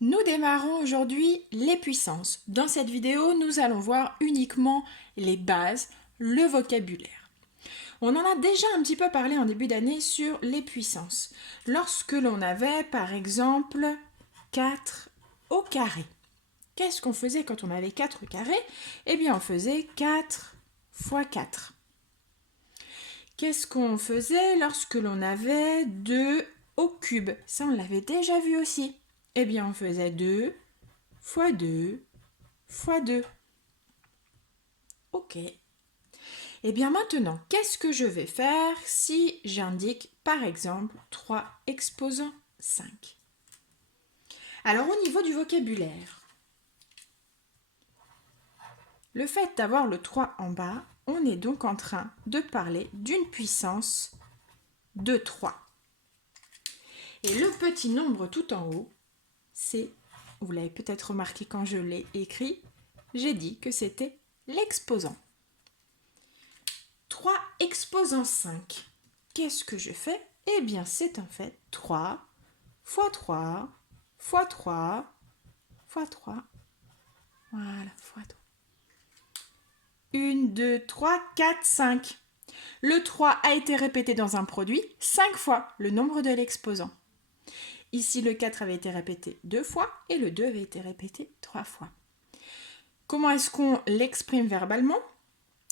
Nous démarrons aujourd'hui les puissances. Dans cette vidéo, nous allons voir uniquement les bases, le vocabulaire. On en a déjà un petit peu parlé en début d'année sur les puissances. Lorsque l'on avait par exemple 4 au carré. Qu'est-ce qu'on faisait quand on avait 4 au carré? Eh bien on faisait 4 fois 4. Qu'est-ce qu'on faisait lorsque l'on avait 2 au cube? Ça on l'avait déjà vu aussi. Eh bien on faisait 2 fois 2 fois 2. Ok. Et bien maintenant, qu'est-ce que je vais faire si j'indique par exemple 3 exposant 5? Alors au niveau du vocabulaire, le fait d'avoir le 3 en bas, on est donc en train de parler d'une puissance de 3. Et le petit nombre tout en haut, c'est, vous l'avez peut-être remarqué quand je l'ai écrit, j'ai dit que c'était l'exposant. 3 exposant 5. Qu'est-ce que je fais? Eh bien, c'est en fait 3 fois 3 fois 3 fois 3. Voilà, fois 3. 1, 2, 3, 4, 5. Le 3 a été répété dans un produit 5 fois, le nombre de l'exposant. Ici, le 4 avait été répété 2 fois et le 2 avait été répété 3 fois. Comment est-ce qu'on l'exprime verbalement?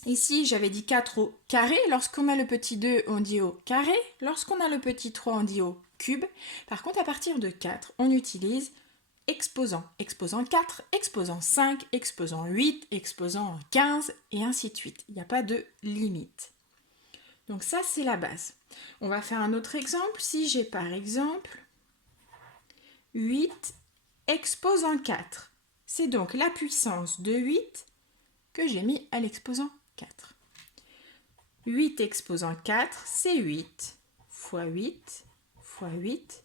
Ici, j'avais dit 4 au carré. Lorsqu'on a le petit 2, on dit au carré. Lorsqu'on a le petit 3, on dit au cube. Par contre, à partir de 4, on utilise exposant. Exposant 4, exposant 5, exposant 8, exposant 15, et ainsi de suite. Il n'y a pas de limite. Donc ça, c'est la base. On va faire un autre exemple. Si j'ai par exemple 8 exposant 4, c'est donc la puissance de 8 que j'ai mis à l'exposant 4. 8 exposant 4, c'est 8 fois 8 fois 8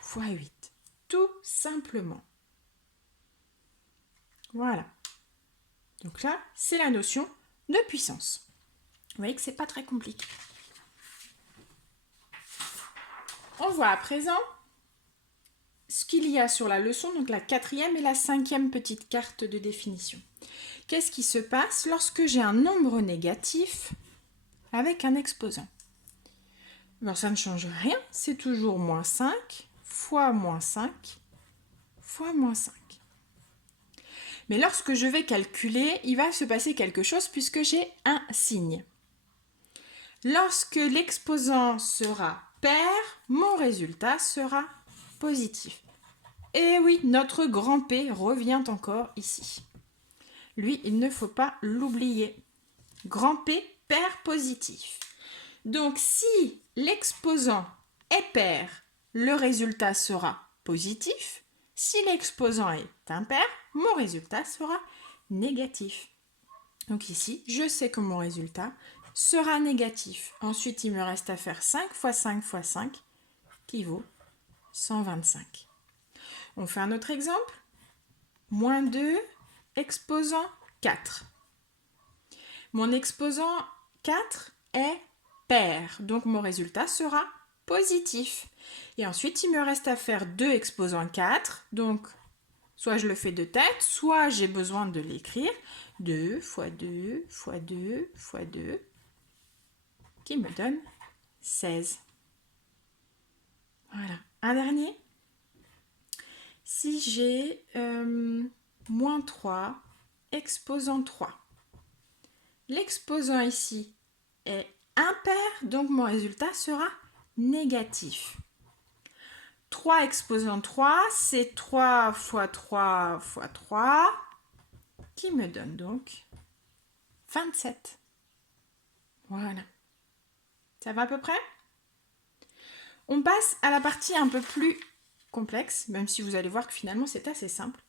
fois 8. Tout simplement. Voilà. Donc là, c'est la notion de puissance. Vous voyez que c'est pas très compliqué. On voit à présent ce qu'il y a sur la leçon, donc la 4e et la 5e petite carte de définition. Qu'est-ce qui se passe lorsque j'ai un nombre négatif avec un exposant? Alors ça ne change rien, c'est toujours moins 5 fois moins 5 fois moins 5. Mais lorsque je vais calculer, il va se passer quelque chose puisque j'ai un signe. Lorsque l'exposant sera pair, mon résultat sera positif. Et oui, notre grand P revient encore ici. Lui, il ne faut pas l'oublier. Grand P, pair positif. Donc si l'exposant est pair, le résultat sera positif. Si l'exposant est impair, mon résultat sera négatif. Donc ici, je sais que mon résultat sera négatif. Ensuite, il me reste à faire 5 fois 5 fois 5 qui vaut 125. On fait un autre exemple. Moins 2 exposant 4. Mon exposant 4 est pair, donc mon résultat sera positif. Et ensuite, il me reste à faire 2 exposant 4, donc soit je le fais de tête, soit j'ai besoin de l'écrire. 2 fois 2 fois 2 fois 2, qui me donne 16. Voilà. Un dernier. Si j'ai moins 3 exposant 3. L'exposant ici est impair, donc mon résultat sera négatif. 3 exposant 3, c'est 3 fois 3 fois 3, qui me donne donc 27. Voilà. Ça va à peu près? On passe à la partie un peu plus complexe, même si vous allez voir que finalement c'est assez simple.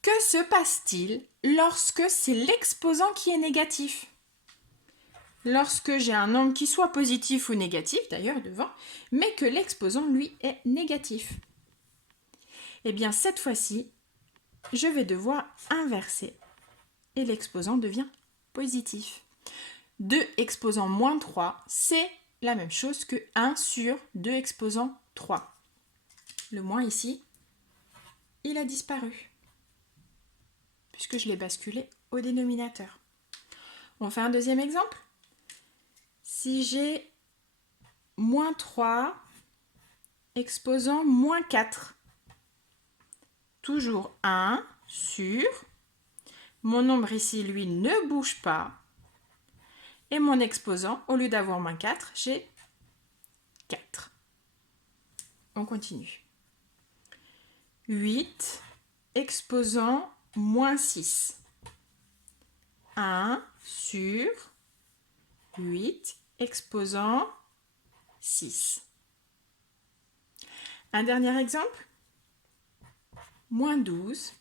Que se passe-t-il lorsque c'est l'exposant qui est négatif? Lorsque j'ai un nombre qui soit positif ou négatif, d'ailleurs devant, mais que l'exposant, lui, est négatif. Eh bien, cette fois-ci, je vais devoir inverser et l'exposant devient positif. 2 exposant moins 3, c'est la même chose que 1 sur 2 exposant 3. Le moins ici il a disparu, puisque je l'ai basculé au dénominateur. On fait un deuxième exemple. Si j'ai moins 3 exposant moins 4, toujours 1 sur, mon nombre ici, lui, ne bouge pas, et mon exposant, au lieu d'avoir moins 4, j'ai 4. On continue. 8 exposant moins 6. 1 sur 8 exposant 6. Un dernier exemple. Moins 12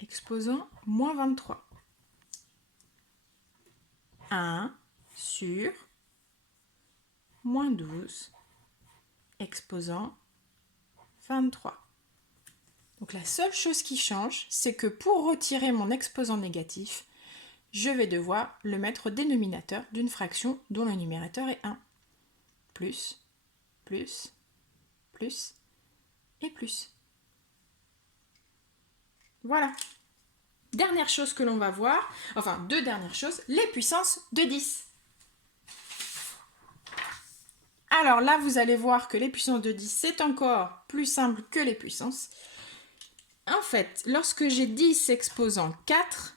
exposant moins 23. 1 sur moins 12 exposant 23. Donc la seule chose qui change, c'est que pour retirer mon exposant négatif, je vais devoir le mettre au dénominateur d'une fraction dont le numérateur est 1. Plus, plus, plus et plus. Voilà. Dernière chose que l'on va voir, enfin deux dernières choses, les puissances de 10. Alors là, vous allez voir que les puissances de 10, c'est encore plus simple que les puissances. En fait, lorsque j'ai 10 exposant 4,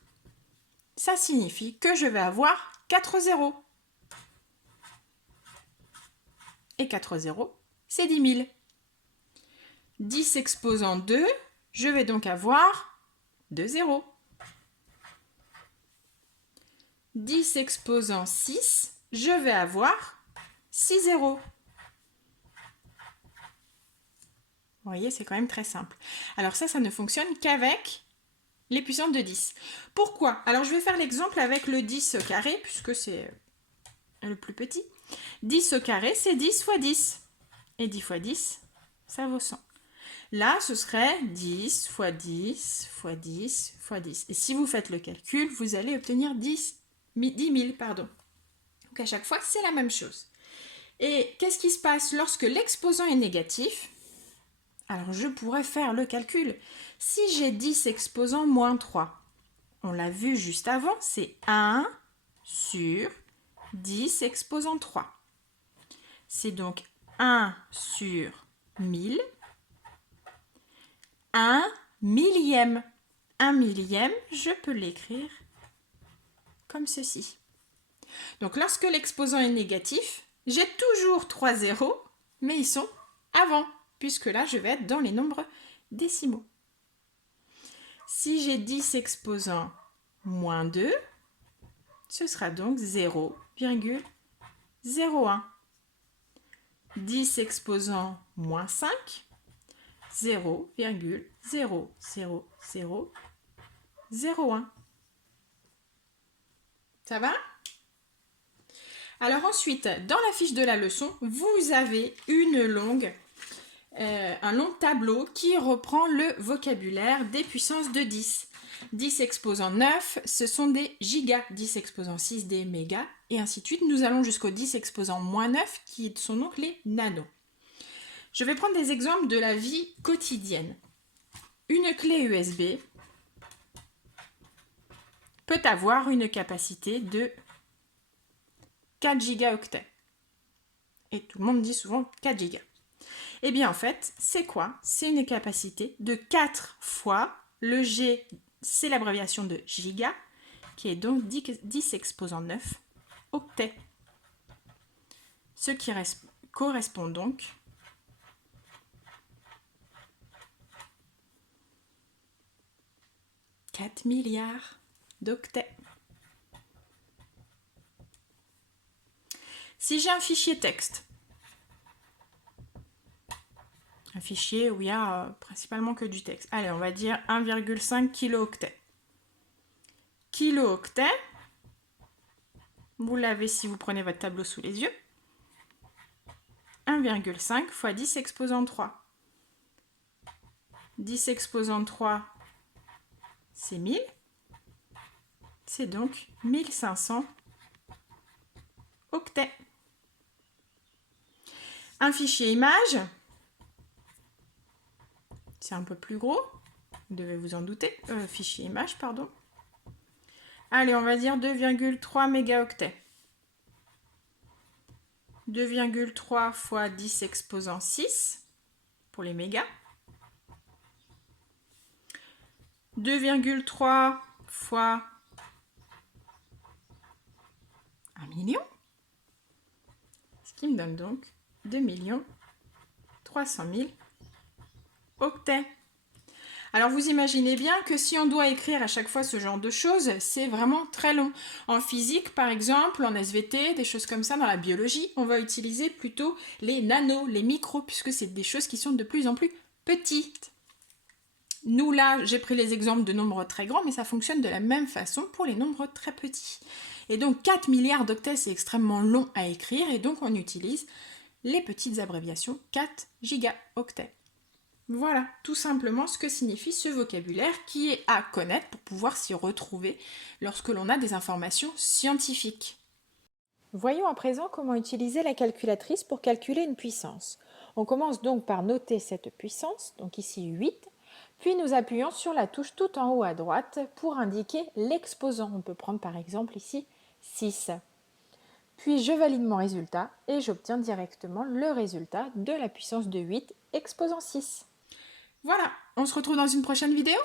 ça signifie que je vais avoir 4 zéros. Et 4 zéros, c'est 10 000. 10 exposant 2, je vais donc avoir 2 zéros. 10 exposant 6, je vais avoir 6 zéros. Vous voyez, c'est quand même très simple. Alors ça ne fonctionne qu'avec les puissances de 10. Pourquoi? Alors je vais faire l'exemple avec le 10 au carré, puisque c'est le plus petit. 10 au carré, c'est 10 fois 10. Et 10 fois 10, ça vaut 100. Là, ce serait 10 fois 10 fois 10 fois 10. Et si vous faites le calcul, vous allez obtenir 10 000. Donc à chaque fois, c'est la même chose. Et qu'est-ce qui se passe lorsque l'exposant est négatif? Alors je pourrais faire le calcul. Si j'ai 10 exposant moins 3, on l'a vu juste avant, c'est 1 sur 10 exposant 3. C'est donc 1 sur 1000. 1 millième. 1 millième, je peux l'écrire comme ceci. Donc lorsque l'exposant est négatif, j'ai toujours 3 zéros, mais ils sont avant, puisque là je vais être dans les nombres décimaux. Si j'ai 10 exposant moins 2, ce sera donc 0,01. 10 exposant moins 5, 0,00001. Ça va? Alors ensuite, dans la fiche de la leçon, vous avez un long tableau qui reprend le vocabulaire des puissances de 10. 10 exposant 9, ce sont des gigas. 10 exposant 6, des mégas. Et ainsi de suite. Nous allons jusqu'au 10 exposant moins 9, qui sont donc les nanos. Je vais prendre des exemples de la vie quotidienne. Une clé USB peut avoir une capacité de 4 gigaoctets. Et tout le monde dit souvent 4 gigas. Eh bien en fait, c'est quoi? C'est une capacité de 4 fois le G, c'est l'abréviation de giga, qui est donc 10 exposant 9 octets. Ce qui correspond donc à 4 milliards d'octets. Si j'ai un fichier texte, un fichier où il y a principalement que du texte. Allez, on va dire 1,5 kilooctets. Kilooctets, vous l'avez si vous prenez votre tableau sous les yeux. 1,5 fois 10 exposant 3. 10 exposant 3, c'est 1000. C'est donc 1500 octets. Un fichier image, c'est un peu plus gros, vous devez vous en douter, fichier image, pardon. Allez, on va dire 2,3 mégaoctets. 2,3 fois 10 exposant 6 pour les mégas. 2,3 fois 1 million. Ce qui me donne donc 2 300 000 octets. Alors vous imaginez bien que si on doit écrire à chaque fois ce genre de choses, c'est vraiment très long. En physique par exemple, en SVT, des choses comme ça, dans la biologie, on va utiliser plutôt les nanos, les micros, puisque c'est des choses qui sont de plus en plus petites. Nous là, j'ai pris les exemples de nombres très grands, mais ça fonctionne de la même façon pour les nombres très petits. Et donc 4 milliards d'octets, c'est extrêmement long à écrire, et donc on utilise les petites abréviations 4 gigaoctets. Voilà, tout simplement ce que signifie ce vocabulaire qui est à connaître pour pouvoir s'y retrouver lorsque l'on a des informations scientifiques. Voyons à présent comment utiliser la calculatrice pour calculer une puissance. On commence donc par noter cette puissance, donc ici 8, puis nous appuyons sur la touche tout en haut à droite pour indiquer l'exposant. On peut prendre par exemple ici 6. Puis je valide mon résultat et j'obtiens directement le résultat de la puissance de 8 exposant 6. Voilà, on se retrouve dans une prochaine vidéo.